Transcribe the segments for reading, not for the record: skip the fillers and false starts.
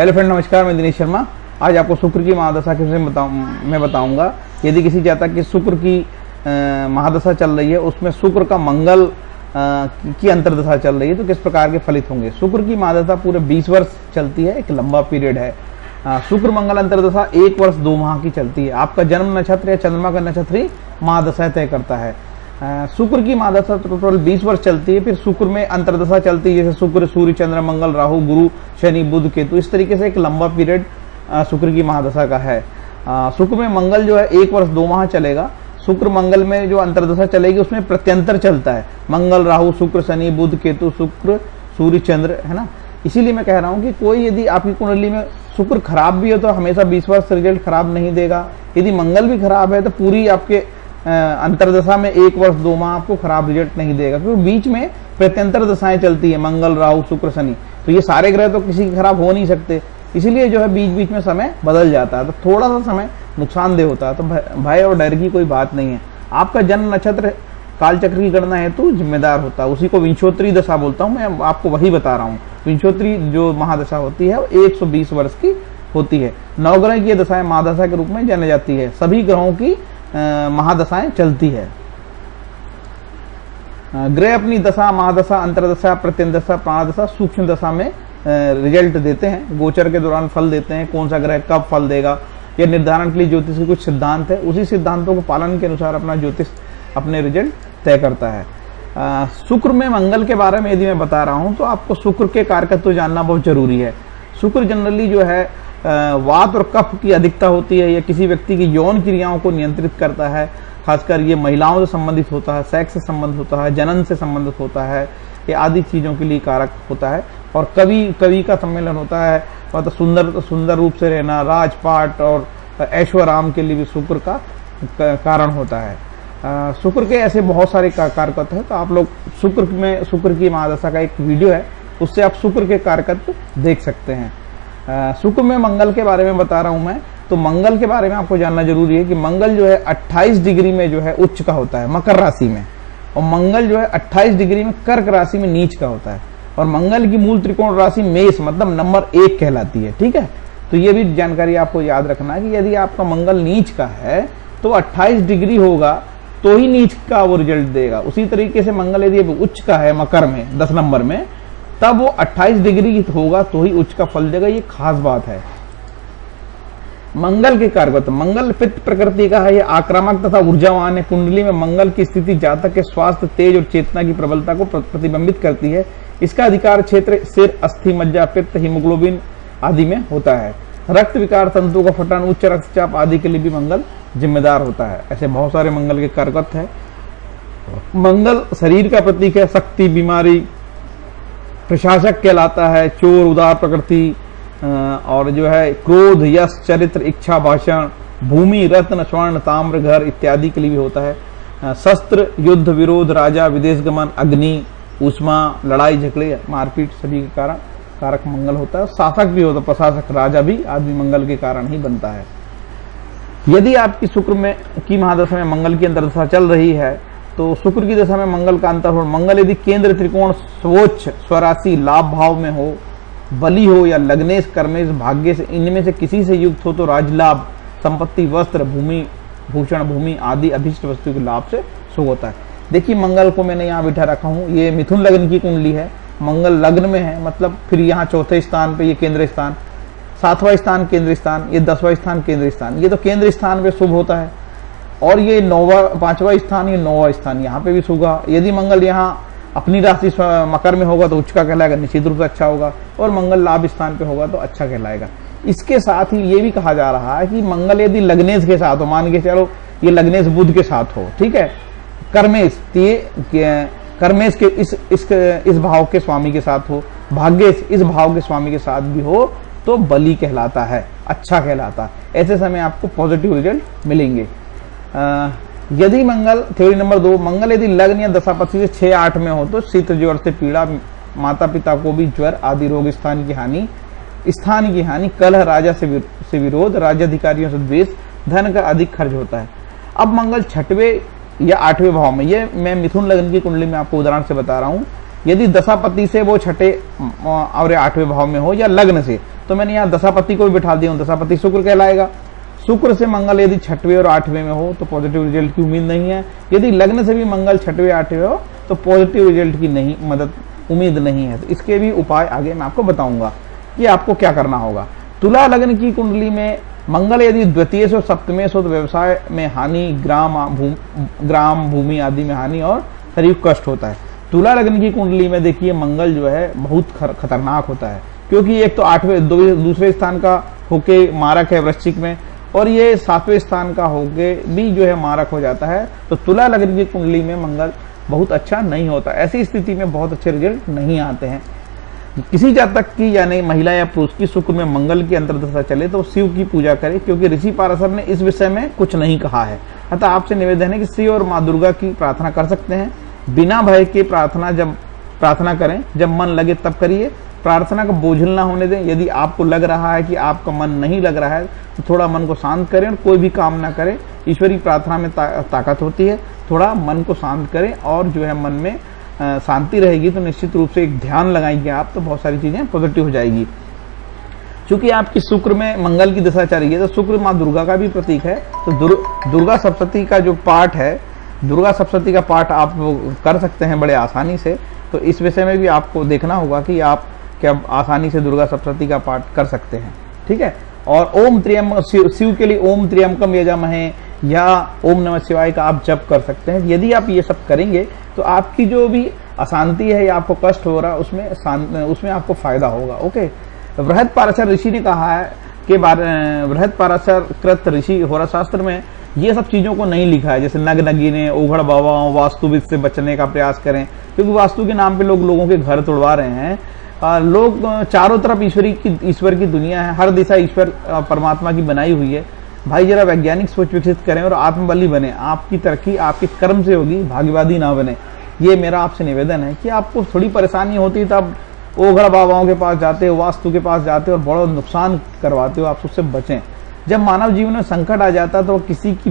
Hello friend, नमस्कार। मैं दिनेश शर्मा। आज आपको शुक्र की महादशा के विषय में बताऊंगा। यदि किसी जातक की शुक्र की महादशा चल रही है, उसमें शुक्र का मंगल की अंतर्दशा चल रही है, तो किस प्रकार के फलित होंगे। शुक्र की महादशा पूरे 20 वर्ष चलती है, एक लंबा पीरियड है। शुक्र मंगल अंतर्दशा 1 वर्ष 2 माह की चलती है। आपका जन्म नक्षत्र या चंद्रमा का नक्षत्र ही महादशा तय करता है। शुक्र की महादशा टोटल 20 वर्ष चलती है। फिर शुक्र में अंतर्दशा चलती है, जैसे शुक्र, सूर्य, चंद्र, मंगल, राहु, गुरु, शनि, बुध, केतु। इस तरीके से एक लंबा पीरियड शुक्र की महादशा का है। शुक्र में मंगल जो है 1 वर्ष 2 माह चलेगा। शुक्र मंगल में जो अंतर्दशा चलेगी उसमें प्रत्यंतर चलता है, मंगल, राहु, शुक्र, शनि, बुध, केतु, शुक्र, सूर्य, चंद्र, है ना। इसीलिए मैं कह रहा हूं कि कोई यदि आपकी कुंडली में शुक्र खराब भी हो तो हमेशा 20 वर्ष रिजल्ट खराब नहीं देगा। यदि मंगल भी खराब है तो पूरी आपके अंतर्दशा में 1 वर्ष 2 माह आपको खराब रिजल्ट नहीं देगा, क्योंकि बीच में प्रत्यंतर दशाएं चलती है, मंगल, राहु, शुक्र, शनि। तो ये सारे ग्रह तो किसी के खराब हो नहीं सकते, इसीलिए जो है बीच बीच में समय बदल जाता है, तो थोड़ा सा समय नुकसानदेह होता है। तो भय और डर की कोई बात नहीं है। आपका जन्म नक्षत्र कालचक्र की गणना हेतु जिम्मेदार होता है, उसी को विंशोत्तरी दशा बोलता हूँ। मैं आपको वही बता रहा हूँ। विंशोत्तरी जो महादशा होती है वो 120 वर्ष की होती है। नवग्रह की दशाएं महादशा के रूप में जानी जाती है। सभी ग्रहों की महादशाएं चलती है। ग्रह अपनी दशा, महादशा, अंतरदशा, प्रत्यंदशा, प्राणदशा, सूक्ष्म दशा में रिजल्ट देते हैं। गोचर के दौरान फल देते हैं। कौन सा ग्रह कब फल देगा, यह निर्धारण के लिए ज्योतिष के कुछ सिद्धांत है। उसी सिद्धांतों के पालन के अनुसार अपना ज्योतिष अपने रिजल्ट तय करता है। शुक्र में मंगल के बारे में यदि मैं बता रहा हूं तो आपको शुक्र के कारकत्व जानना बहुत जरूरी है। शुक्र जनरली जो है वात और कफ की अधिकता होती है। यह किसी व्यक्ति की यौन क्रियाओं को नियंत्रित करता है। खासकर ये महिलाओं से संबंधित होता है, सेक्स से संबंधित होता है, जनन से संबंधित होता है, ये आदि चीजों के लिए कारक होता है। और कवि का सम्मेलन होता है, मतलब सुंदर रूप से रहना, राजपाट और ऐश्वर्य के लिए भी शुक्र का कारण होता है। शुक्र के ऐसे बहुत सारे कारकत्व है। तो आप लोग शुक्र की महादशा का एक वीडियो है, उससे आप शुक्र के कारकत्व देख सकते हैं। शुक्र में मंगल के बारे में बता रहा हूं मैं। तो मंगल के बारे में आपको जानना जरूरी है कि मंगल जो है 28 डिग्री में जो है उच्च का होता है, मकर राशि में, और मंगल जो है 28 डिग्री में कर्क राशि में नीच का होता है। और मंगल की मूल त्रिकोण राशि मेष, मतलब नंबर 1 कहलाती है। ठीक है, तो ये भी जानकारी आपको याद रखना है कि यदि आपका मंगल नीच का है तो 28 डिग्री होगा तो ही नीच का वो रिजल्ट देगा। उसी तरीके से मंगल यदि उच्च का है मकर में 10 नंबर में, तब वो 28 डिग्री होगा तो ही उच्च का फल देगा। ये खास बात है। मंगल के कारकत्व, मंगल पित्त प्रकृति का है, यह आक्रामक तथा ऊर्जावान है। कुंडली में मंगल की स्थिति जातक के स्वास्थ्य, तेज और चेतना की प्रबलता को प्रतिबिंबित करती है। इसका अधिकार क्षेत्र सिर, अस्थि, मज्जा, पित्त, हीमोग्लोबिन आदि में होता है। रक्त विकार, तंतु का फटन, उच्च रक्तचाप आदि के लिए भी मंगल जिम्मेदार होता है। ऐसे बहुत सारे मंगल के कारकत्व है। मंगल शरीर का प्रतीक है। शक्ति, बीमारी, प्रशासक कहलाता है। चोर, उदार प्रकृति, और जो है क्रोध, यश, चरित्र, इच्छा, भाषण, भूमि, रत्न, स्वर्ण, ताम्र, घर इत्यादि के लिए भी होता है। शस्त्र, युद्ध, विरोध, राजा, विदेश गमन, अग्नि, ऊष्मा, लड़ाई झगड़े, मारपीट सभी के कारण कारक मंगल होता है। शासक भी होता है, प्रशासक, राजा भी आदमी मंगल के कारण ही बनता है। यदि आपकी शुक्र की महादशा में मंगल की अंतर्दशा चल रही है तो शुक्र की दशा में मंगल का अंतर हो, मंगल यदि केंद्र त्रिकोण, स्वोच्च, स्वराशि, लाभ भाव में हो, बली हो या लग्नेश, कर्मेश, भाग्य से इनमें से किसी से युक्त हो तो राजलाभ, संपत्ति, वस्त्र, भूमि, भूषण, भूमि आदि अभिष्ट वस्तु के लाभ से शुभ होता है। देखिए मंगल को मैंने यहाँ बिठा रखा हूँ। ये मिथुन लग्न की कुंडली है। मंगल लग्न में है, मतलब फिर यहाँ चौथे स्थान पे ये केंद्र स्थान, 7वां स्थान केंद्र स्थान, ये 10वां स्थान केंद्र स्थान। ये तो केंद्र स्थान पे शुभ होता है। और ये 5वां स्थान, ये 9वां स्थान, यहाँ पे भी शुभ होगा। यदि मंगल यहाँ अपनी राशि मकर में होगा तो उच्च का कहलाएगा, निश्चित रूप से अच्छा होगा। और मंगल लाभ स्थान पे होगा तो अच्छा कहलाएगा। इसके साथ ही ये भी कहा जा रहा है कि मंगल यदि लग्नेश के साथ हो, मान के चलो ये लग्नेश बुध के साथ हो, ठीक है, कर्मेश, कर्मेश के इस भाव के स्वामी के साथ हो, भाग्येश इस भाव के स्वामी के साथ भी हो तो बली कहलाता है, अच्छा कहलाता है। ऐसे समय आपको पॉजिटिव रिजल्ट मिलेंगे। यदि मंगल, थ्योरी नंबर 2, मंगल यदि लग्न या दशापति से 6-8 में हो तो शीत ज्वर से पीड़ा, माता पिता को भी ज्वर आदि रोग, स्थान की हानि, कलह, राजा से विरोध, राज्याधिकारियों से द्वेष, धन का अधिक खर्च होता है। अब मंगल 6वें या 8वें भाव में, ये मैं मिथुन लग्न की कुंडली में आपको उदाहरण से बता रहा हूं। यदि दशापति से वो 6ठे और 8वें भाव में हो या लग्न से, तो मैंने यहाँ दशापति को भी बिठा दिया हूँ, दशापति शुक्र कहलाएगा। शुक्र से मंगल यदि 6वें और 8वें में हो तो पॉजिटिव रिजल्ट की उम्मीद नहीं है। यदि लग्न से भी मंगल 6वें 8वें हो तो पॉजिटिव रिजल्ट की नहीं उम्मीद नहीं है। तो इसके भी उपाय आगे मैं आपको बताऊंगा कि आपको क्या करना होगा। तुला लग्न की कुंडली में मंगल यदि द्वितीय से और सप्तमें से तो व्यवसाय में हानि, ग्राम भूमि आदि में हानि और शरीर कष्ट होता है। तुला लग्न की कुंडली में देखिए मंगल जो है बहुत खतरनाक होता है, क्योंकि एक तो 8वें दूसरे स्थान का होके मारक है वृश्चिक में, और ये 7वें स्थान का होके भी जो है मारक हो जाता है। तो तुला लग्न की कुंडली में मंगल बहुत अच्छा नहीं होता। ऐसी स्थिति में बहुत अच्छे रिजल्ट नहीं आते हैं। किसी जातक की यानी महिला या पुरुष की शुक्र में मंगल की अंतर्दशा चले तो शिव की पूजा करें, क्योंकि ऋषि पाराशर ने इस विषय में कुछ नहीं कहा है। अतः आपसे निवेदन है कि शिव और माँ दुर्गा की प्रार्थना कर सकते हैं। बिना भय के प्रार्थना करें, जब मन लगे तब करिए। प्रार्थना का बोझिल ना होने दें। यदि आपको लग रहा है कि आपका मन नहीं लग रहा है तो थोड़ा मन को शांत करें और कोई भी काम ना करें। ईश्वरीय प्रार्थना में ताकत होती है। थोड़ा मन को शांत करें और जो है मन में शांति रहेगी तो निश्चित रूप से एक ध्यान लगाएंगे आप तो बहुत सारी चीजें पॉजिटिव हो जाएगी। क्योंकि आपकी शुक्र में मंगल की दशा चल रही है तो शुक्र माँ दुर्गा का भी प्रतीक है। तो दुर्गा सप्तशती का जो पाठ है, दुर्गा सप्तशती का पाठ आप कर सकते हैं बड़े आसानी से। तो इस विषय में भी आपको देखना होगा कि आप क्या आसानी से दुर्गा सप्तशती का पाठ कर सकते हैं। ठीक है। और ओम त्र्यंबक शिव के लिए ओम त्र्यंबकम यजामहे या ओम नमः शिवाय का आप जप कर सकते हैं। यदि आप ये सब करेंगे तो आपकी जो भी अशांति है या आपको कष्ट हो रहा है उसमें आपको फायदा होगा। ओके। बृहद पाराशर ऋषि ने कहा है कि बृहद पाराशर कृत ऋषि होरा शास्त्र में ये सब चीजों को नहीं लिखा है, जैसे नग नगीने, ओघड़ बाबाओं, वास्तुविद से बचने का प्रयास करें, क्योंकि वास्तु के नाम पे लोगों के घर तोड़वा रहे हैं। लोग चारों तरफ ईश्वर की दुनिया है, हर दिशा ईश्वर परमात्मा की बनाई हुई है। भाई जरा वैज्ञानिक सोच विकसित करें और आत्मबली बने। आपकी तरक्की आपके कर्म से होगी, भाग्यवादी ना बने। ये मेरा आपसे निवेदन है कि आपको थोड़ी परेशानी होती तब ओघड़ बाबाओं के पास जाते हो, वास्तु के पास जाते हो और बड़ा नुकसान करवाते हो, आप उससे बचें। जब मानव जीवन में संकट आ जाता है तो किसी की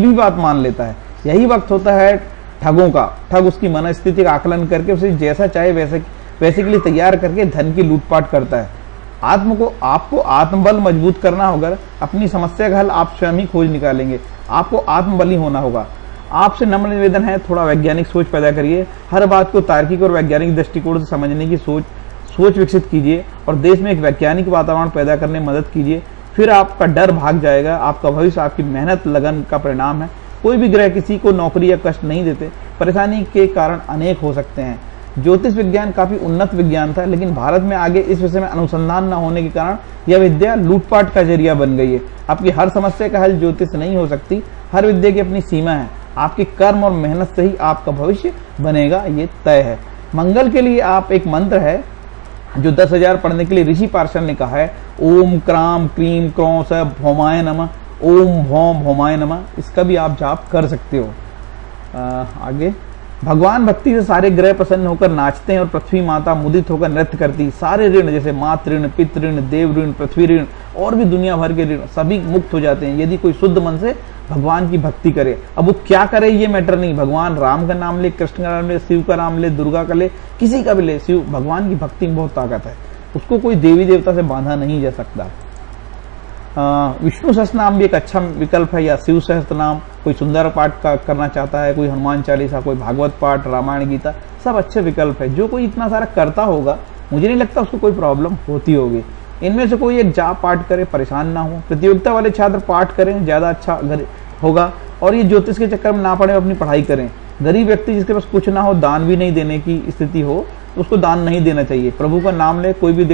भी बात मान लेता है। यही वक्त होता है ठगों का। ठग उसकी मनस्थिति का आकलन करके उसे जैसा चाहे वैसे के लिए तैयार करके धन की लूटपाट करता है। आपको आत्मबल मजबूत करना होगा। अपनी समस्या का हल आप स्वयं ही खोज निकालेंगे। आपको आत्मबली होना होगा। आपसे नम्र निवेदन है, थोड़ा वैज्ञानिक सोच पैदा करिए। हर बात को तार्किक और वैज्ञानिक दृष्टिकोण से समझने की सोच विकसित कीजिए और देश में एक वैज्ञानिक वातावरण पैदा करने में मदद कीजिए। फिर आपका डर भाग जाएगा। आपका भविष्य आपकी मेहनत लगन का परिणाम है। कोई भी ग्रह किसी को नौकरी या कष्ट नहीं देते। परेशानी के कारण अनेक हो सकते हैं। ज्योतिष विज्ञान काफी उन्नत विज्ञान था, लेकिन भारत में आगे इस विषय में अनुसंधान न होने के कारण यह विद्या लूटपाट का जरिया बन गई है। आपकी हर समस्या का हल ज्योतिष नहीं हो सकती। हर विद्या की अपनी सीमा है। आपके कर्म और मेहनत से ही आपका भविष्य बनेगा, ये तय है। मंगल के लिए आप एक मंत्र है जो 10,000 पढ़ने के लिए ऋषि पार्षद ने कहा है, ओम क्राम क्रीम क्रों स भौमाय नमः, ओम भौम भौमाय नमः। इसका भी आप जाप कर सकते हो। आगे, भगवान भक्ति से सारे ग्रह प्रसन्न होकर नाचते हैं और पृथ्वी माता मुदित होकर नृत्य करती। सारे ऋण जैसे मातृ ऋण, पितृ ऋण, देव ऋण, पृथ्वी ऋण और भी दुनिया भर के ऋण सभी मुक्त हो जाते हैं यदि कोई शुद्ध मन से भगवान की भक्ति करे। अब वो क्या करे ये मैटर नहीं। भगवान राम का नाम ले, कृष्ण का नाम ले, शिव का नाम ले, दुर्गा का ले, किसी का भी ले। शिव भगवान की भक्ति में बहुत ताकत है। उसको कोई देवी देवता से बांधा नहीं जा सकता। विष्णु सहस्त्र नाम भी एक अच्छा विकल्प है, या शिव सहस्त्र नाम। कोई सुंदर पाठ करना चाहता है, कोई हनुमान चालीसा, कोई भागवत पाठ, रामायण गीता, सब अच्छे विकल्प है। जो कोई इतना सारा करता होगा मुझे नहीं लगता उसको कोई प्रॉब्लम होती होगी। इनमें से कोई एक जाप पाठ करे, परेशान ना हो। प्रतियोगिता वाले छात्र पाठ करें, ज्यादा अच्छा होगा। और ये ज्योतिष के चक्कर में ना पड़े, अपनी पढ़ाई करें। गरीब व्यक्ति जिसके पास कुछ ना हो, दान भी नहीं देने की स्थिति हो, तो उसको दान नहीं देना चाहिए। प्रभु का नाम ले, कोई भी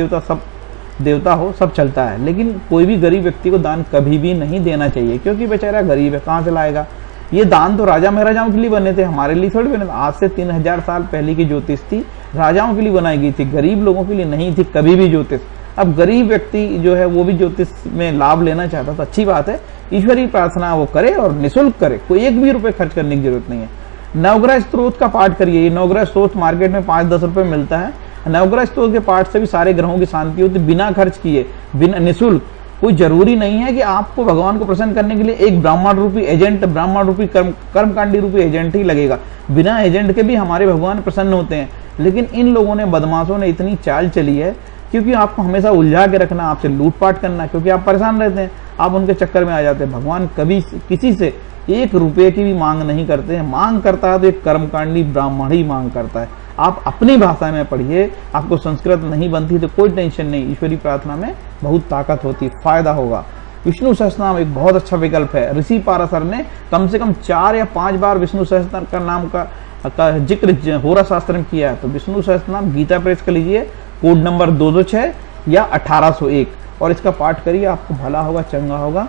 देवता हो सब चलता है, लेकिन कोई भी गरीब व्यक्ति को दान कभी भी नहीं देना चाहिए, क्योंकि बेचारा गरीब है, कहाँ से लाएगा। ये दान तो राजा महाराजाओं के लिए बने थे, हमारे लिए थोड़ी बने थे। आज से 3000 साल पहले की ज्योतिष थी, राजाओं के लिए बनाई गई थी, गरीब लोगों के लिए नहीं थी कभी भी ज्योतिष। अब गरीब व्यक्ति जो है वो भी ज्योतिष में लाभ लेना चाहता तो अच्छी बात है। ईश्वरीय प्रार्थना वो करे और निःशुल्क करे, कोई एक भी रुपए खर्च करने की जरूरत नहीं है। नवग्रह स्त्रोत का पाठ करिए। ये नवग्रह स्त्रोत मार्केट में 5-10 रुपए मिलता है। नवग्रह स्त्रोत के पाठ से भी सारे ग्रहों की शांति होती, बिना खर्च किए, बिना निःशुल्क। कोई जरूरी नहीं है कि आपको भगवान को प्रसन्न करने के लिए एक ब्राह्मण रूपी एजेंट, ब्राह्मण रूपी कर्मकांडी रूपी एजेंट ही लगेगा। बिना एजेंट के भी हमारे भगवान प्रसन्न होते हैं। लेकिन इन लोगों ने, बदमाशों ने इतनी चाल चली है कि क्योंकि आपको हमेशा उलझा के रखना, आपसे लूटपाट करना, क्योंकि आप परेशान रहते हैं, आप उनके चक्कर में आ जाते हैं। भगवान कभी किसी से 1 रुपये की भी मांग नहीं करते हैं। मांग करता है तो एक कर्मकांडी ब्राह्मण ही मांग करता है। आप अपनी भाषा में पढ़िए, आपको संस्कृत नहीं बनती तो कोई टेंशन नहीं, ईश्वरी प्रार्थना में बहुत ताकत होती है, फायदा होगा। विष्णु सहस्त्रनाम एक बहुत अच्छा विकल्प है। ऋषि पाराशर ने कम से कम 4 या 5 बार विष्णु सहस्त्र का नाम का जिक्र होरा शास्त्र में किया है। तो विष्णु सहस्त्रनाम गीता प्रेस कर लीजिए, कोड नंबर 206 या 1801, और इसका पाठ करिए, आपको भला होगा, चंगा होगा।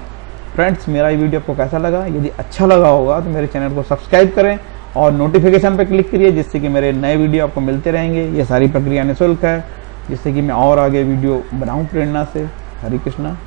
फ्रेंड्स, मेरा ये वीडियो आपको कैसा लगा? यदि अच्छा लगा होगा तो मेरे चैनल को सब्सक्राइब करें और नोटिफिकेशन पर क्लिक करिए, जिससे कि मेरे नए वीडियो आपको मिलते रहेंगे। ये सारी प्रक्रिया निःशुल्क है, जिससे कि मैं और आगे वीडियो बनाऊं प्रेरणा से। हरे कृष्णा।